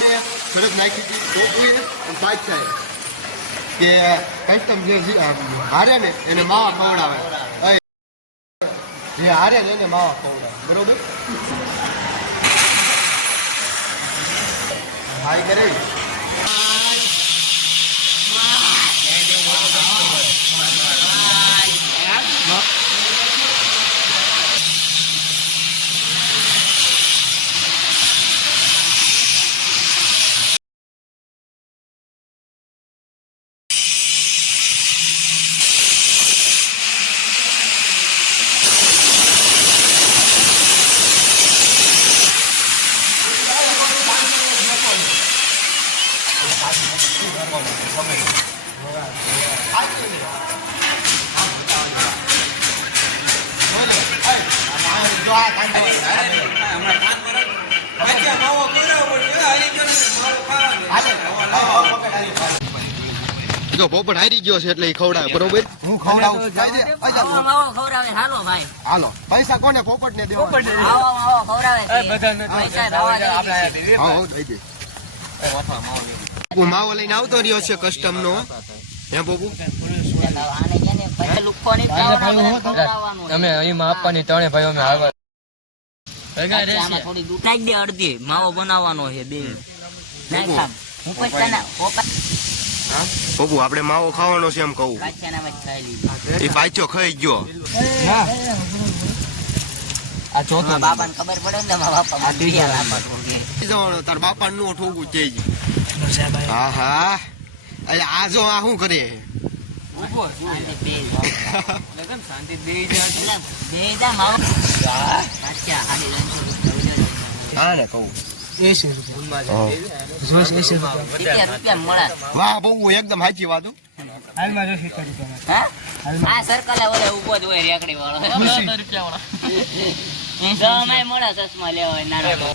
બે સરસ નાખી હતી ટોપી અને પાછા કે કસ્ટમ જે હારે ને એને માવા ખવડાવે જે હારે ને એને માવા ખવડાવે બરોબર હાઈ કરે જો પોપટ હારી ગયો છે એટલે એ ખવડાવે બરોબર હું ખવડાવું ખવડાવે હાલો ભાઈ હાલો પૈસા કોને પોપટ ને દેવા માવો લઈને આવતો રહ્યો છે કસ્ટમ નો હે પોપુ અમે અહીં આપવાની ત્રણે ભાઈઓ અમે હાલવા અડધી માવો બનાવવાનો છે બે પોપુ આપણે માવો ખાવાનો છે એમ કહું એ પાછો ખાઈ ગયો આ ચોથો બાપાને ખબર પડે ને બાપા જવાનો તાર બાપા નું ઠોકું છે હા હા એટલે આ જો આ શું કરે હા ને કહું વાહ બહુ એકદમ સાચી વાત સર્કલ ઉભો જ હોય રેકડી વાળો મળે ચશ્મા લેવા નાના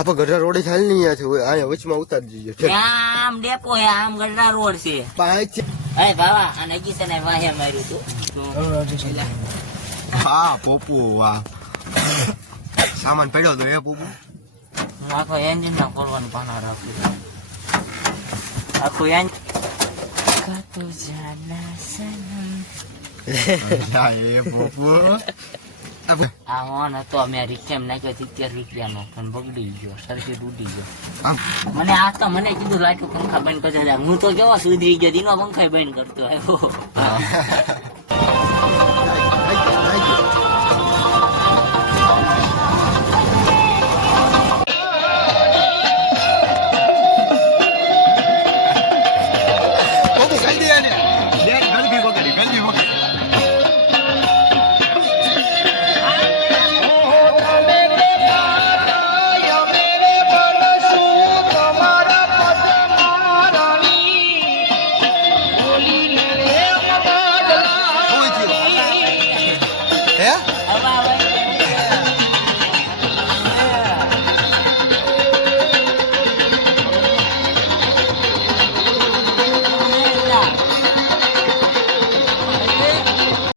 આપણે ગઢડા રોડે ચાલ નહીં છે અહીંયા વચમાં ઉતારી દીજો આમ ડેપો હે આમ ગઢડા રોડ છે હે બાવા અને હજી તને વાહે માર્યું તું હા પોપુ વાહ સામાન પડ્યો તો એ પોપુ હું આખો એન્જિન ના ખોલવાનું પાના રાખ્યું આખું એન્જિન કાતો જાના સનમ એ પોપુ આ ઓન હતો મેં રિક્ષામાં નાખ્યો 70 રૂપિયાનો પણ બગડી ગયો સર્કિટ ઉડી ગયો મને આ તો મને કીધું લાટ્યું પંખા બંધ કરજો હું તો કેવો સુધરી ગયો દીનો પંખા બંધ કરતો આવ્યો હે